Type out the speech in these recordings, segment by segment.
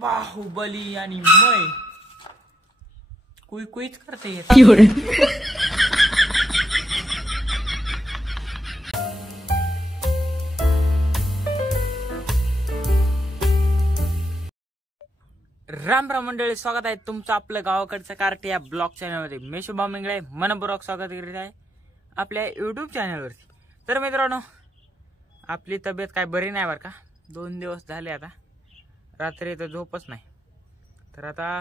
बाहुबली आणि मै कुईच करते राम राम मंडळी, स्वागत आहे तुमचं आपलं गावाकडचं कार्टी या ब्लॉग चॅनलमध्ये. मी शुभम इंगळे मनपूर्वक स्वागत करीत आहे आपल्या यूट्यूब चॅनलवरती. तर मित्रांनो, आपली तब्येत काय बरी नाही बरं का. 2 दिवस झाले आता, रात्री तर झोपच नाही. तर आता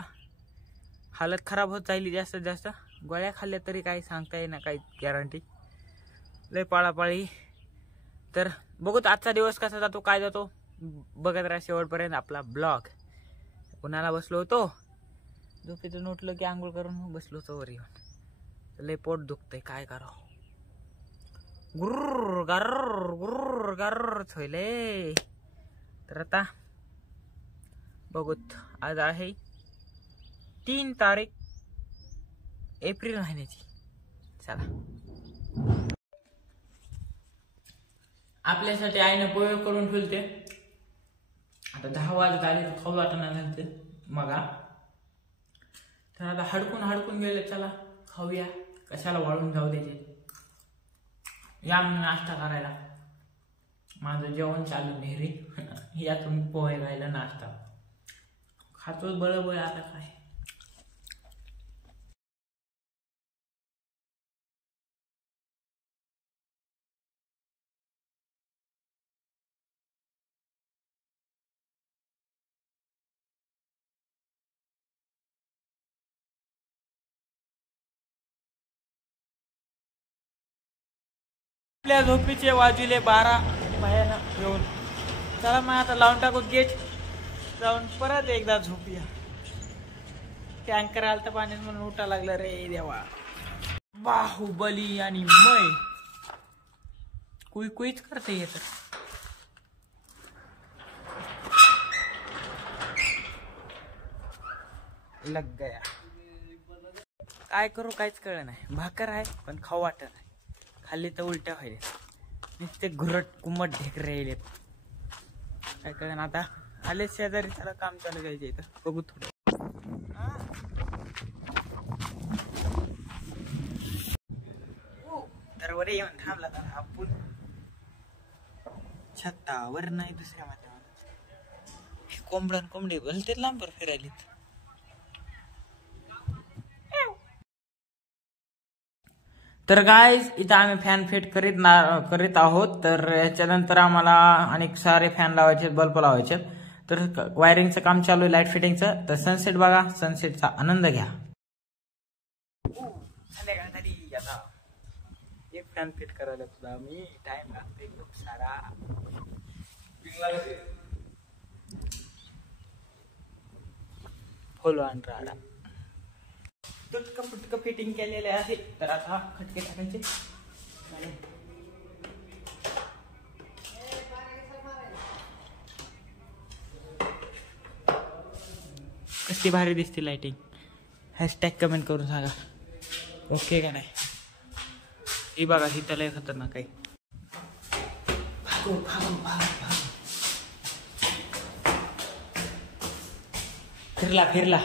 हालत खराब होत जाईल जास्तीत जास्त. गोळ्या खाल्ल्या तरी काही सांगता येईना, काही गॅरंटी. लय पाळापाळी. तर बघूत आजचा दिवस कसा जातो, काय जातो, बघत राहा शेवटपर्यंत आपला ब्लॉग. उन्हाला बसलो होतो, झोपेतून उठलो की आंघोळ करून बसलो होतो वर येऊन. लय पोट दुखतंय, काय करावं. गुर्र गर्र गुर्र गर्र छोयले. तर आता बघूत, आज आहे 3 तारीख एप्रिल महिन्याची. चला, आपल्यासाठी आईनं पोहे करून ठेवते. आता 10 वाजत आले तर खाऊ वाटणार झालते मगा. तर आता हडकून गेले, चला खाऊया, कशाला वाळून जाऊ द्यायचे. या मग नाश्ता करायला. माझं जेवण चालू नेहरी या तुम्ही पोहे खायला नाश्ता खातोच बळबळ. आता काय आपल्या झोपीचे वाजले 12 भयानक येऊन. चला मग आता लावून टाकू गेट, जाऊन परत एकदा झोपूया. टँकर आलं तर पाण्यात म्हणून उठा लागलं रे देवा. बाहुबली आणि मै कुईच करते येत. लग गया. काय करू काहीच कळ नाही. भाकर आहे पण खाऊ वाटत नाही. खाल्ली तर उलट्या व्हायले, नुसते घुरट कुमट ढेकरे येले. काय कळण. आता आले शेजारी, त्याला काम चालू करायचं इथं. बघू थोडं. तर वर येऊन थांबला तर आपण छतावर नाही दुसऱ्या माध्यमात. कोंबडी भलते लांबर फिरायली. तर गाइस, इथं आम्ही फॅन फिट करीत आहोत. तर याच्यानंतर आम्हाला अनेक सारे फॅन लावायचे, बल्ब लावायचे. तर वायरिंगचं काम चालू आहे, लाईट फिटिंगचं. तर सनसेट बघा, सनसेटचा आनंद घ्या. संध्याकाळ झाली, आता एक फॅन फिट करायला सुद्धा मी टाइम लागते खूप सारा. फुल ऑन राडा तुटक फिटिंग केलेले आहे. तर आता खटके टाकायचे. कसली भारी दिसते लाइटिंग. हॅशटॅग कमेंट करून सांगा ओके का नाही. ही बघा, ही त्याला खतरनाक आहे. फिरला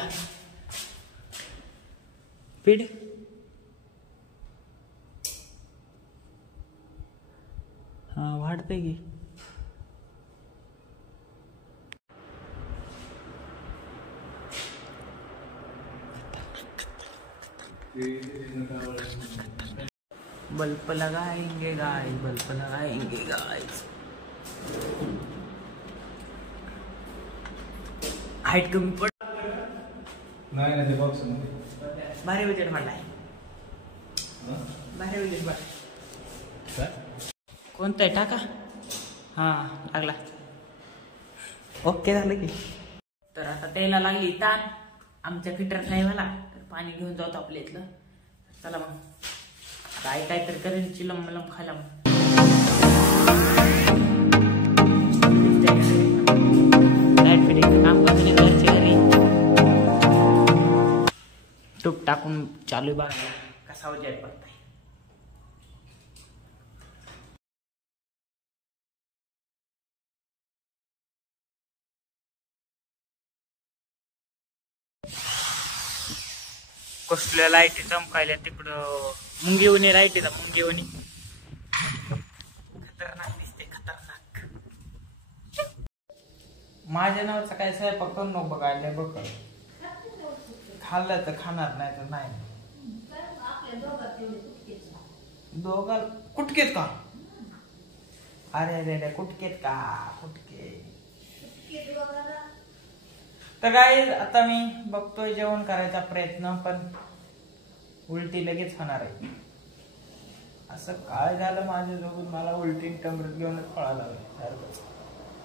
पीड. हा, वाढते की. बल्ब लगाएंगे गाइस, बल्ब लगाएंगे गाइस. हाईट कमी पड नाही ना, ते बॉक्स भारी बजेट म्हणलाय. भारी बजेट म्हणलाय. कोणतं आहे टाका. हा, लागला. ओके झालं की. तर आता त्याला लागली ताण आमच्या फिटर साहेबाला. तर पाणी घेऊन जाऊ आपल्या इथलं. चला मग, काय तरी करेन चिलम मलम खायला. मग लाईट फिटिंग काम करणे घरचे घरी. टूप टाकून चालू बघा कसा उजेड पडताय. कसल्या लाईटी चमकायल्या तिकडं मुंगीवणी लाईट येतात मुंगीवणी खतरनाक दिसते खतरनाक. माझ्या नावाचा काय स्वयंपाक करू नको बघायला बघ खाल्लं तर खाणार नाही तर नाही. दोघा कुटकेत का अरे अरे कुटकेत का कुटके. तर काय आता मी बघतोय जेवण करायचा प्रयत्न पण उलटी लगेच होणार आहे. असं काय झालं माझ्या जोगून मला उलटी टमरत घेऊनच पळायला लागलं.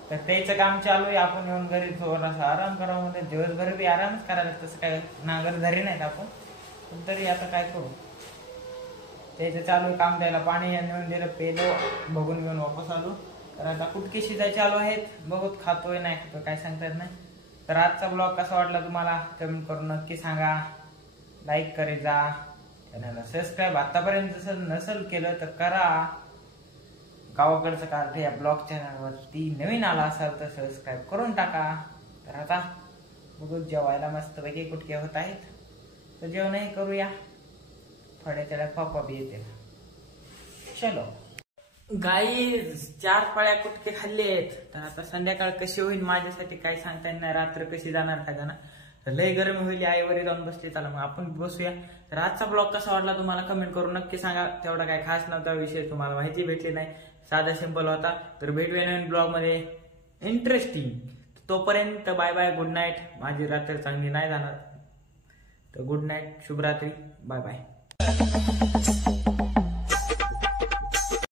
तर त्याचं काम चालू आहे. आपण येऊन घरी थोडासा आराम करावा म्हणजे दिवसभर बी आरामच करायला. तसं काय नांगर धरी नाहीत आपण पण तरी आता काय करू. त्याचं चालू आहे काम. त्याला पाणी नेऊन दिलं पेलो बघून घेऊन वापस आलो. तर आता कुटके शिजाय चालू आहेत. बघत खातोय नाही खातोय काय सांगता येत नाही. तर आजचा ब्लॉग कसा वाटला तुम्हाला कमेंट करून नक्की सांगा. लाईक करे जा. चॅनलला सबस्क्राईब आतापर्यंत जसं नसेल केलं तर करा. गावाकडचं कार्ट या ब्लॉग चॅनलवरती नवीन आला असाल तर सबस्क्राईब करून टाका. तर आता बघू जेवायला मस्तपैकी कुटके होत आहेत. तर जेवणही करूया. थोड्याच्या पापा बी येते. चलो गाई 4 फळ्या कुटके खाल्ले आहेत. तर आता संध्याकाळ कशी होईल माझ्यासाठी काय सांगता येणार. रात्र कशी जाणार काय जाणार. तर लय गरमी होईल. आईवर जाऊन बसले. चला मग आपण बसूया. तर आजचा ब्लॉग कसा वाटला तुम्हाला कमेंट करून नक्की सांगा. तेवढा काय खास नव्हता विषय. तुम्हाला माहिती भेटली नाही. साधा सिंपल होता. तर भेटूया नवीन ब्लॉग मध्ये इंटरेस्टिंग. तोपर्यंत बाय बाय गुड नाईट. माझी रात्र चांगली नाही जाणार तर गुड नाईट शुभरात्री बाय बाय.